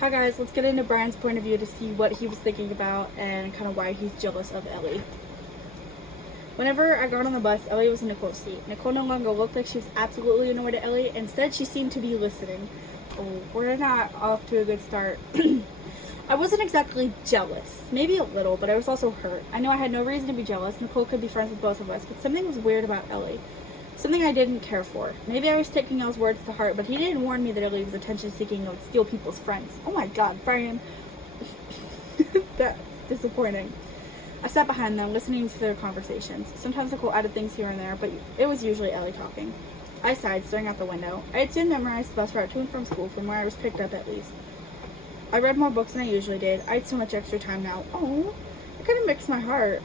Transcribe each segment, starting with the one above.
Hi guys, let's get into Bryan's point of view to see what he was thinking about and kind of why he's jealous of Ellie. Whenever I got on the bus, Ellie was in Nicole's seat. Nicole no longer looked like she was absolutely annoyed at Ellie. Instead, she seemed to be listening. Oh, we're not off to a good start. I wasn't exactly jealous. Maybe a little, but I was also hurt. I knew I had no reason to be jealous. Nicole could be friends with both of us, but something was weird about Ellie. Something I didn't care for. Maybe I was taking Elle's words to heart, but he didn't warn me that Ellie was attention-seeking and would steal people's friends. Oh my god, Bryan. That's disappointing. I sat behind them, listening to their conversations. Sometimes Nicole added things here and there, but it was usually Ellie talking. I sighed, staring out the window. I had soon memorized the bus route to and from school, from where I was picked up at least. I read more books than I usually did. I had so much extra time now. Oh, it kind of breaks my heart.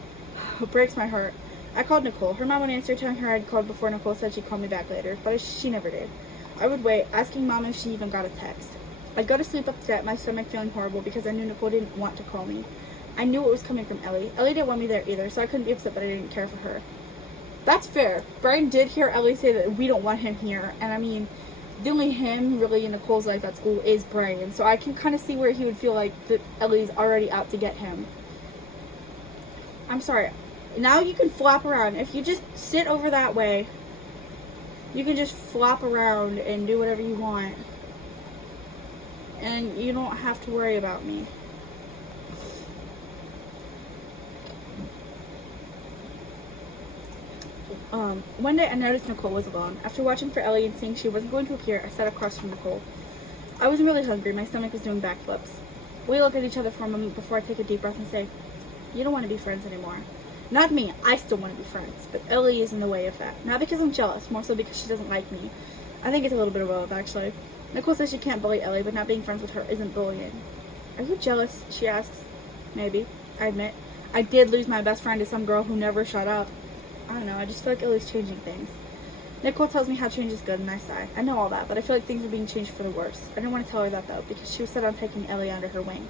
It breaks my heart. I called Nicole. Her mom would answer, telling her I'd called before Nicole said she'd call me back later, but she never did. I would wait, asking Mom if she even got a text. I'd go to sleep upset, my stomach feeling horrible because I knew Nicole didn't want to call me. I knew it was coming from Ellie. Ellie didn't want me there either, so I couldn't be upset that I didn't care for her. That's fair. Bryan did hear Ellie say that we don't want him here, and I mean, the only him really in Nicole's life at school is Bryan, so I can kind of see where he would feel like that Ellie's already out to get him. I'm sorry. Now you can flop around. If you just sit over that way, you can just flop around and do whatever you want. And you don't have to worry about me. One day I noticed Nicole was alone. After watching for Ellie and seeing she wasn't going to appear, I sat across from Nicole. I wasn't really hungry. My stomach was doing backflips. We look at each other for a moment before I take a deep breath and say, "You don't want to be friends anymore." Not me, I still want to be friends, but Ellie is in the way of that. Not because I'm jealous, more so because she doesn't like me. I think it's a little bit of both, actually. Nicole says she can't bully Ellie, but not being friends with her isn't bullying. Are you jealous? She asks. Maybe. I admit. I did lose my best friend to some girl who never shut up. I don't know, I just feel like Ellie's changing things. Nicole tells me how change is good, and I sigh. I know all that, but I feel like things are being changed for the worse. I didn't want to tell her that, though, because she was set on taking Ellie under her wing.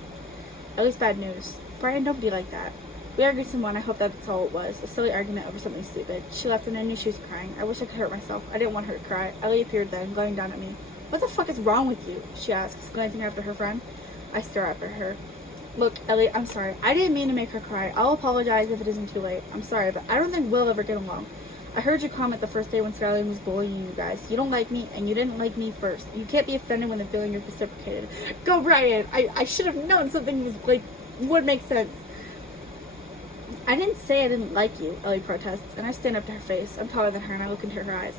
Ellie's bad news. Bryan, don't be like that. We argued some more, and I hope that's all it was. A silly argument over something stupid. She left and I knew she was crying. I wish I could hurt myself. I didn't want her to cry. Ellie appeared then, glaring down at me. "What the fuck is wrong with you?" she asks, glancing after her friend. I stare after her. "Look, Ellie, I'm sorry. I didn't mean to make her cry. I'll apologize if it isn't too late. I'm sorry, but I don't think we'll ever get along. I heard your comment the first day when Skyline was bullying you guys. You don't like me, and you didn't like me first. You can't be offended when the feeling is reciprocated." Go, Bryan! I should have known something was, would make sense. "I didn't say I didn't like you," Ellie protests, and I stand up to her face. I'm taller than her, and I look into her eyes.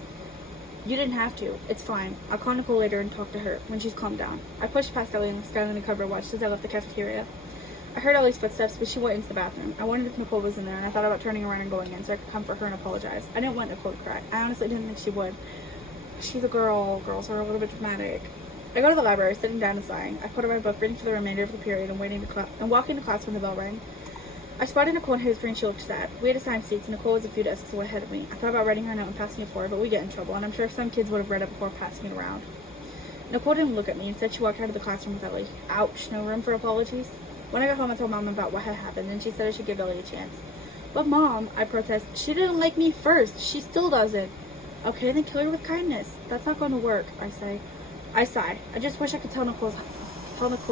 "You didn't have to. It's fine. I'll call Nicole later and talk to her when she's calmed down." I pushed past Ellie and Skyline and cover watched as I left the cafeteria. I heard Ellie's footsteps, but she went into the bathroom. I wondered if Nicole was in there, and I thought about turning around and going in so I could comfort her and apologize. I didn't want Nicole to cry. I honestly didn't think she would. She's a girl. Girls are a little bit dramatic. I go to the library, sitting down and sighing. I put on my book, reading for the remainder of the period and walking to class when the bell rang. I spotted Nicole in history and she looked sad. We had assigned seats and Nicole was a few desks away ahead of me. I thought about writing her note and passing it for her, but we get in trouble, and I'm sure some kids would have read it before passing it around. Nicole didn't look at me. Instead, she walked out of the classroom with Ellie. Ouch, no room for apologies. When I got home, I told Mom about what had happened, and she said I should give Ellie a chance. "But Mom," I protest, "she didn't like me first. She still doesn't." "Okay, then kill her with kindness." "That's not going to work," I say. I sigh. I just wish I could tell Nicole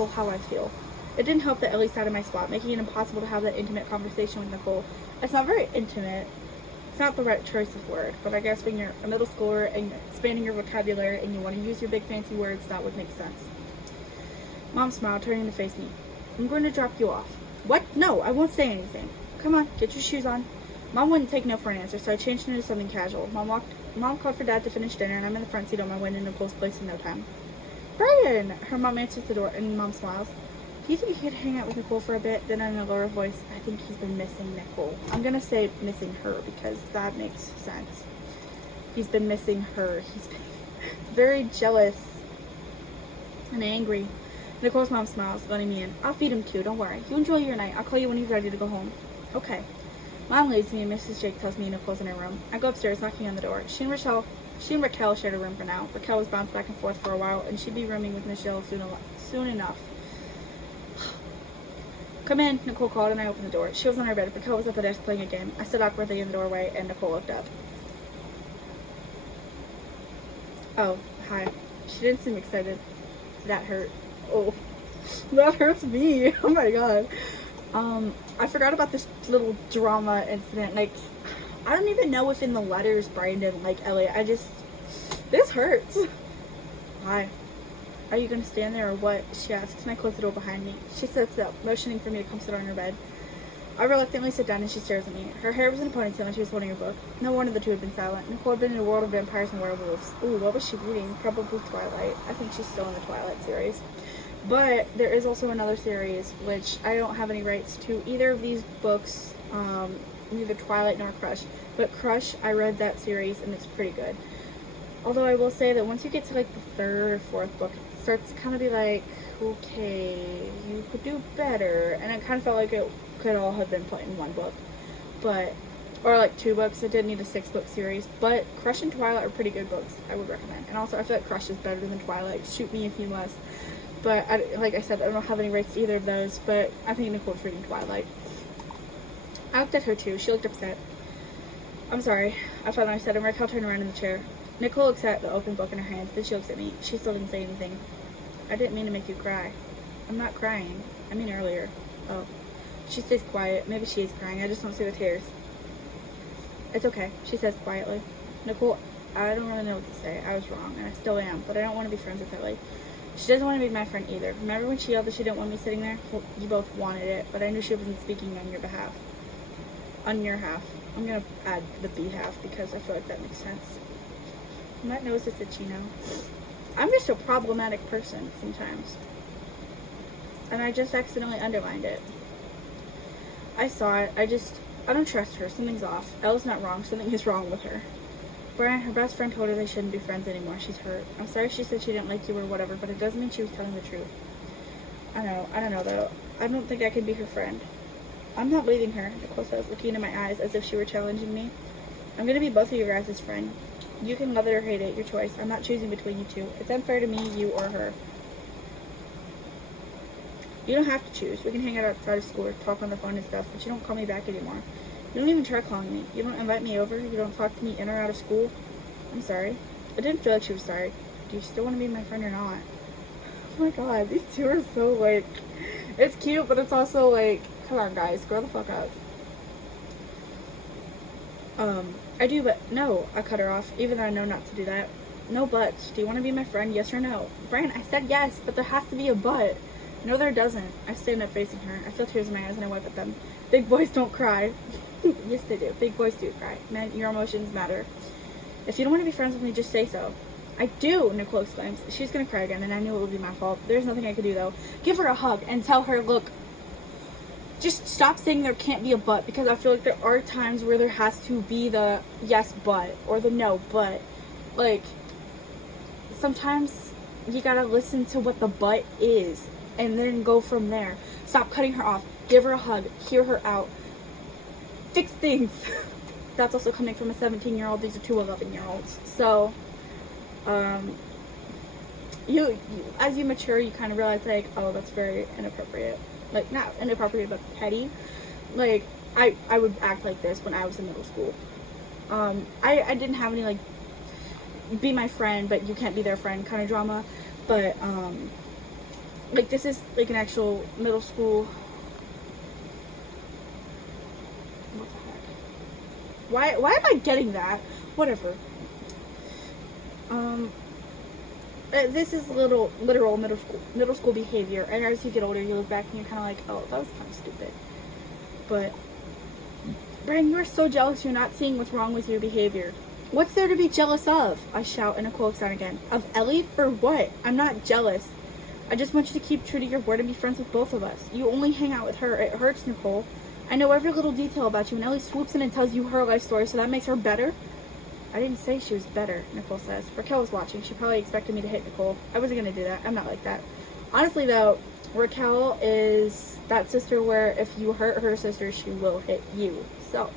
how I feel. It didn't help that Ellie sat in my spot, making it impossible to have that intimate conversation with Nicole. It's not very intimate. It's not the right choice of word, but I guess when you're a middle schooler and you're expanding your vocabulary and you want to use your big fancy words, that would make sense. Mom smiled, turning to face me. "I'm going to drop you off." "What? No, I won't say anything." "Come on, get your shoes on." Mom wouldn't take no for an answer, so I changed into something casual. Mom called for Dad to finish dinner, and I'm in the front seat on my way to Nicole's place in no time. "Bryan!" Her mom answers the door, and Mom smiles. "Do you think you could hang out with Nicole for a bit?" Then in a lower voice, "I think he's been missing Nicole." I'm gonna say missing her because that makes sense. He's been missing her. He's been very jealous and angry. Nicole's mom smiles, letting me in. "I'll feed him too, don't worry. You enjoy your night. I'll call you when he's ready to go home." "Okay." Mom leaves me and Mrs. Jake tells me Nicole's in her room. I go upstairs, knocking on the door. She and Raquel shared a room for now. Raquel was bounced back and forth for a while, and she'd be rooming with Michelle soon enough. "Come in," Nicole called, and I opened the door. She was on her bed. Raquel was at the desk playing a game. I stood awkwardly in the doorway, and Nicole looked up. "Oh, hi." She didn't seem excited. That hurt. Oh. That hurts me. Oh my god. I forgot about this little drama incident. Like, I don't even know if in the letters Bryan didn't like Elliot. This hurts. Why? Are you gonna stand there or what? She asks, and I close the door behind me. She sits up, motioning for me to come sit on her bed. I reluctantly sit down and she stares at me. Her hair was in a ponytail and she was holding a book. No one of the two had been silent. Nicole had been in a world of vampires and werewolves. Ooh, what was she reading? Probably Twilight. I think she's still in the Twilight series. But there is also another series, which I don't have any rights to either of these books, neither Twilight nor Crush. But Crush, I read that series and it's pretty good. Although I will say that once you get to like the third or fourth book, it starts to kind of be like, okay, you could do better. And it kind of felt like it could all have been put in one book. But, or like 2 books. It did need a 6-book series. But Crush and Twilight are pretty good books. I would recommend. And also I feel like Crush is better than Twilight. Shoot me if you must. But like I said, I don't have any rights to either of those. But I think Nicole's reading Twilight. I looked at her too. She looked upset. I'm sorry. I finally said, and Raquel turned around in the chair. Nicole looks at the open book in her hands. Then she looks at me. She still didn't say anything. I didn't mean to make you cry. I'm not crying. I mean earlier. Oh. She stays quiet. Maybe she is crying. I just don't see the tears. It's okay, she says quietly. Nicole, I don't really know what to say. I was wrong, and I still am, but I don't want to be friends with Ellie. She doesn't want to be my friend either. Remember when she yelled that she didn't want me sitting there? Well, you both wanted it, but I knew she wasn't speaking on your behalf. On your half. I'm going to add the behalf because I feel like that makes sense. That knows it's itchy now. I'm just a problematic person sometimes. And I just accidentally underlined it. I saw it. I don't trust her. Something's off. Elle's not wrong. Something is wrong with her. Bryan, her best friend told her they shouldn't be friends anymore. She's hurt. I'm sorry she said she didn't like you or whatever, but it doesn't mean she was telling the truth. I don't know though. I don't think I can be her friend. I'm not leaving her, Nicole says, looking into my eyes as if she were challenging me. I'm gonna be both of you guys' friend. You can love it or hate it, your choice. I'm not choosing between you two. It's unfair to me, you, or her. You don't have to choose. We can hang out outside of school or talk on the phone and stuff, but you don't call me back anymore. You don't even try calling me. You don't invite me over. You don't talk to me in or out of school. I'm sorry. I didn't feel like she was sorry. Do you still want to be my friend or not? Oh my god, these two are so like... It's cute, but it's also like... Come on, guys. Grow the fuck up. I do, but no. I cut her off, even though I know not to do that. No buts. Do you want to be my friend? Yes or no? Bryan, I said yes, but there has to be a but. No, there doesn't. I stand up facing her. I feel tears in my eyes and I wipe at them. Big boys don't cry. Yes, they do. Big boys do cry. Man, your emotions matter. If you don't want to be friends with me, just say so. I do, Nicole exclaims. She's going to cry again, and I knew it would be my fault. There's nothing I could do, though. Give her a hug and tell her, look, just stop saying there can't be a but, because I feel like there are times where there has to be the yes, but, or the no, but. Like, sometimes you got to listen to what the but is. And then go from there. Stop cutting her off. Give her a hug. Hear her out. Fix things. That's also coming from a 17-year-old. These are 2 11-year-olds. So, you as you mature, you kind of realize, like, oh, that's very inappropriate. Like, not inappropriate, but petty. Like, I would act like this when I was in middle school. I didn't have any, like, be my friend, but you can't be their friend kind of drama. But, like, this is, like, an actual middle school... What the heck? Why am I getting that? Whatever. This is literal middle school behavior. And as you get older, you look back and you're kind of like, oh, that was kind of stupid. But, Bryan, you're so jealous you're not seeing what's wrong with your behavior. What's there to be jealous of? I shout and Nicole looks out again. Of Ellie? For what? I'm not jealous. I just want you to keep true to your word and be friends with both of us. You only hang out with her. It hurts, Nicole. I know every little detail about you, and Ellie swoops in and tells you her life story, so that makes her better? I didn't say she was better, Nicole says. Raquel was watching. She probably expected me to hit Nicole. I wasn't going to do that. I'm not like that. Honestly, though, Raquel is that sister where if you hurt her sister, she will hit you. So,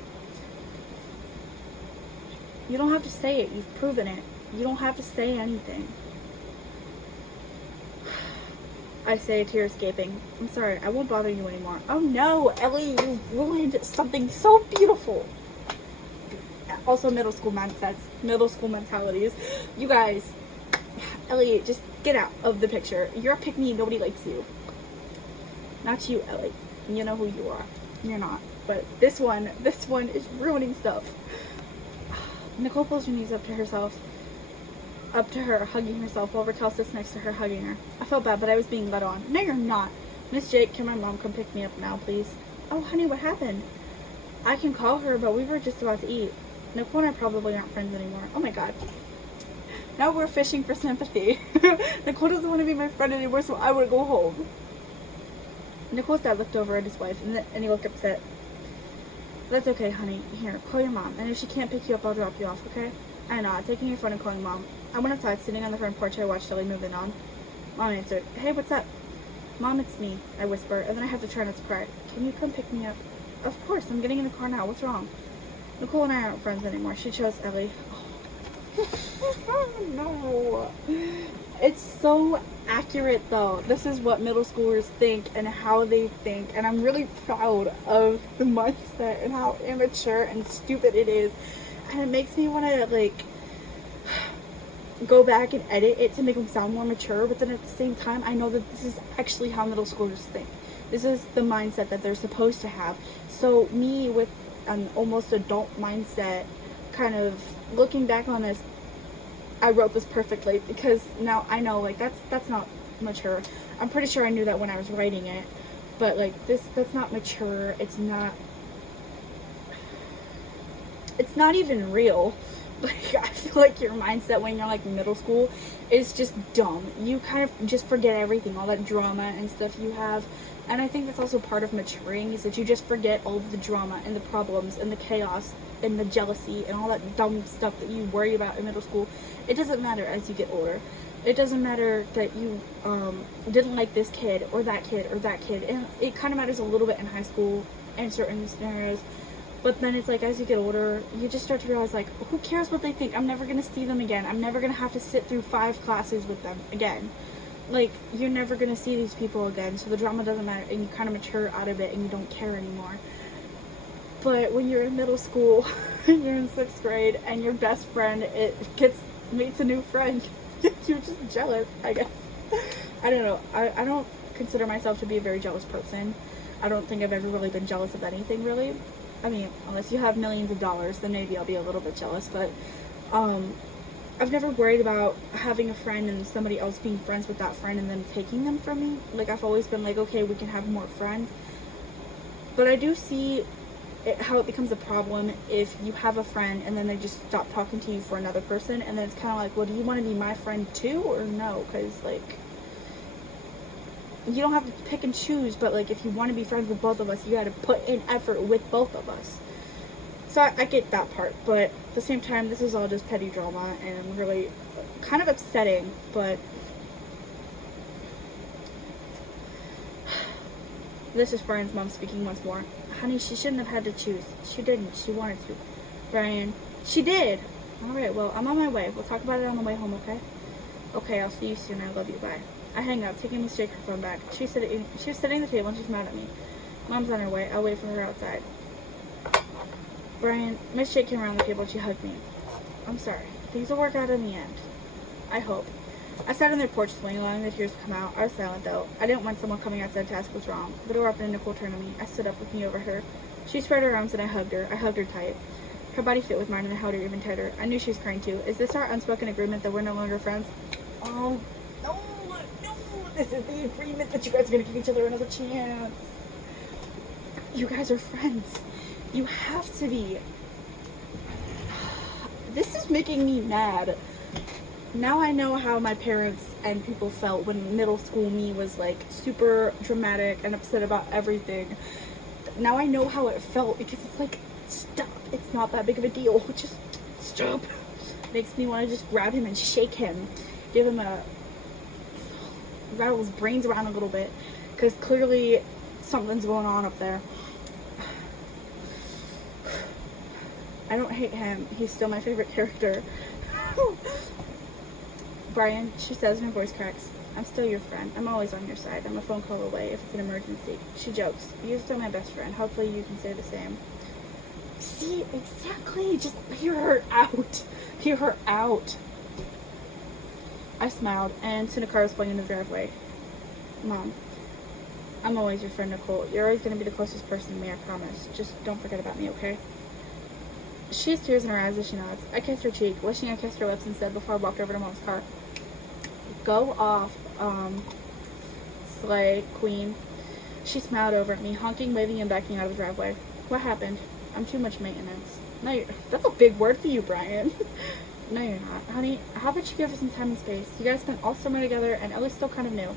you don't have to say it. You've proven it. You don't have to say anything. I say, tear escaping. I'm sorry, I won't bother you anymore. Oh no, Ellie, you ruined something so beautiful. Also, middle school mindsets, middle school mentalities. You guys, Ellie, just get out of the picture. You're a pick-me, nobody likes you. Not you, Ellie. You know who you are. You're not. But this one is ruining stuff. Nicole pulls her knees up to her, hugging herself, while Raquel sits next to her, hugging her. I felt bad, but I was being led on. No, you're not. Miss Jake, can my mom come pick me up now, please? Oh, honey, what happened? I can call her, but we were just about to eat. Nicole and I probably aren't friends anymore. Oh my god. Now we're fishing for sympathy. Nicole doesn't want to be my friend anymore, so I want to go home. Nicole's dad looked over at his wife, and he looked upset. That's okay, honey. Here, call your mom, and if she can't pick you up, I'll drop you off, okay? I know, taking your phone and calling mom. I went outside, sitting on the front porch. I watched Ellie moving on. Mom answered. Hey, what's up? Mom, it's me, I whisper, and then I have to try not to cry. Can you come pick me up? Of course, I'm getting in the car now. What's wrong? Nicole and I aren't friends anymore. She chose Ellie. Oh, no. It's so accurate, though. This is what middle schoolers think and how they think, and I'm really proud of the mindset and how immature and stupid it is. And it makes me want to, like, go back and edit it to make them sound more mature, but then at the same time, I know that this is actually how middle schoolers think. This is the mindset that they're supposed to have. So me, with an almost adult mindset, kind of looking back on this, I wrote this perfectly, because now I know, like, that's not mature. I'm pretty sure I knew that when I was writing it, but, like, that's not mature. It's not even real. Like, I feel like your mindset when you're, like, middle school is just dumb. You kind of just forget everything, all that drama and stuff you have. And I think that's also part of maturing, is that you just forget all of the drama and the problems and the chaos and the jealousy and all that dumb stuff that you worry about in middle school. It doesn't matter as you get older. It doesn't matter that you didn't like this kid or that kid or that kid. And it kind of matters a little bit in high school in certain scenarios. But then it's like, as you get older, you just start to realize, like, who cares what they think? I'm never going to see them again. I'm never going to have to sit through 5 classes with them again. Like, you're never going to see these people again, so the drama doesn't matter, and you kind of mature out of it, and you don't care anymore. But when you're in middle school, and you're in 6th grade, and your best friend meets a new friend, you're just jealous, I guess. I don't know. I don't consider myself to be a very jealous person. I don't think I've ever really been jealous of anything, really. I mean, unless you have millions of dollars, then maybe I'll be a little bit jealous, but I've never worried about having a friend and somebody else being friends with that friend and then taking them from me. Like, I've always been like, okay, we can have more friends. But I do see how it becomes a problem if you have a friend and then they just stop talking to you for another person, and then it's kind of like, well, do you want to be my friend too or no? Because, like, you don't have to pick and choose, but, like, if you want to be friends with both of us, you got to put in effort with both of us. So I get that part, but at the same time, this is all just petty drama and really kind of upsetting, but this is Brian's mom speaking once more. Honey, she shouldn't have had to choose. She didn't. She wanted to. Bryan, she did. Alright, well, I'm on my way. We'll talk about it on the way home, okay? Okay, I'll see you soon. I love you. Bye. I hang up, taking Miss Jake her phone back. She's sitting at the table and she's mad at me. Mom's on her way. I'll wait for her outside. Bryan, Miss Jake came around the table and she hugged me. I'm sorry. Things will work out in the end. I hope. I sat on their porch swing, allowing the tears to come out. I was silent, though. I didn't want someone coming outside to ask what's wrong. The door opened and Nicole turned to me. I stood up, looking over her. She spread her arms and I hugged her. I hugged her tight. Her body fit with mine and I held her even tighter. I knew she was crying too. Is this our unspoken agreement that we're no longer friends? Oh, no. This is the agreement that you guys are going to give each other another chance. You guys are friends. You have to be. This is making me mad. Now I know how my parents and people felt when middle school me was, like, super dramatic and upset about everything. Now I know how it felt, because it's like, stop. It's not that big of a deal. Just stop. Makes me want to just grab him and shake him. Give him rattle his brains around a little bit, because clearly something's going on up there. I don't hate him. He's still my favorite character. Bryan, she says, and her voice cracks. I'm still your friend. I'm always on your side. I'm a phone call away if it's an emergency. She jokes. You're still my best friend. Hopefully you can say the same. See, exactly. Just hear her out. Hear her out. I smiled, and soon a car was pulling in the driveway. Mom, I'm always your friend, Nicole. You're always going to be the closest person to me, I promise. Just don't forget about me, okay? She has tears in her eyes as she nods. I kissed her cheek, wishing I kissed her lips instead before I walked over to Mom's car. Go off, slay, queen. She smiled over at me, honking, waving, and backing out of the driveway. What happened? I'm too much maintenance. No, that's a big word for you, Bryan. No, you're not. Honey, how about you give her some time and space? You guys spent all summer together, and Ellie's still kind of new.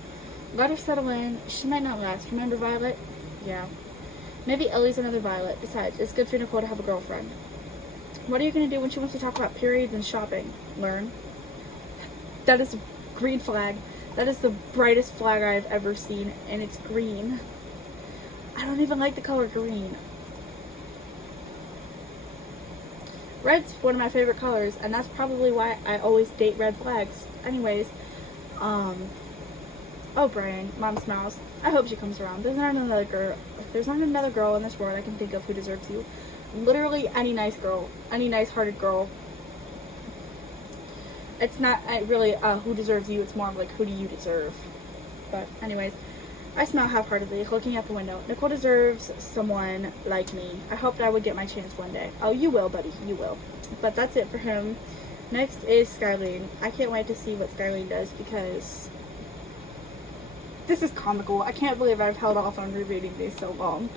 Let her settle in. She might not last. Remember Violet? Yeah. Maybe Ellie's another Violet. Besides, it's good for Nicole to have a girlfriend. What are you going to do when she wants to talk about periods and shopping? Learn. That is a green flag. That is the brightest flag I've ever seen, and it's green. I don't even like the color green. Red's one of my favorite colors, and that's probably why I always date red flags. Anyways, oh, Bryan, Mom smiles. I hope she comes around. There's not another girl in this world I can think of who deserves you. Literally any nice girl, any nice-hearted girl. It's not really who deserves you, it's more of like who do you deserve. But anyways, I smile half-heartedly, looking out the window. Nicole deserves someone like me. I hoped I would get my chance one day. Oh, you will, buddy, you will. But that's it for him. Next is Skylene. I can't wait to see what Skylene does because this is comical. I can't believe I've held off on rereading these so long.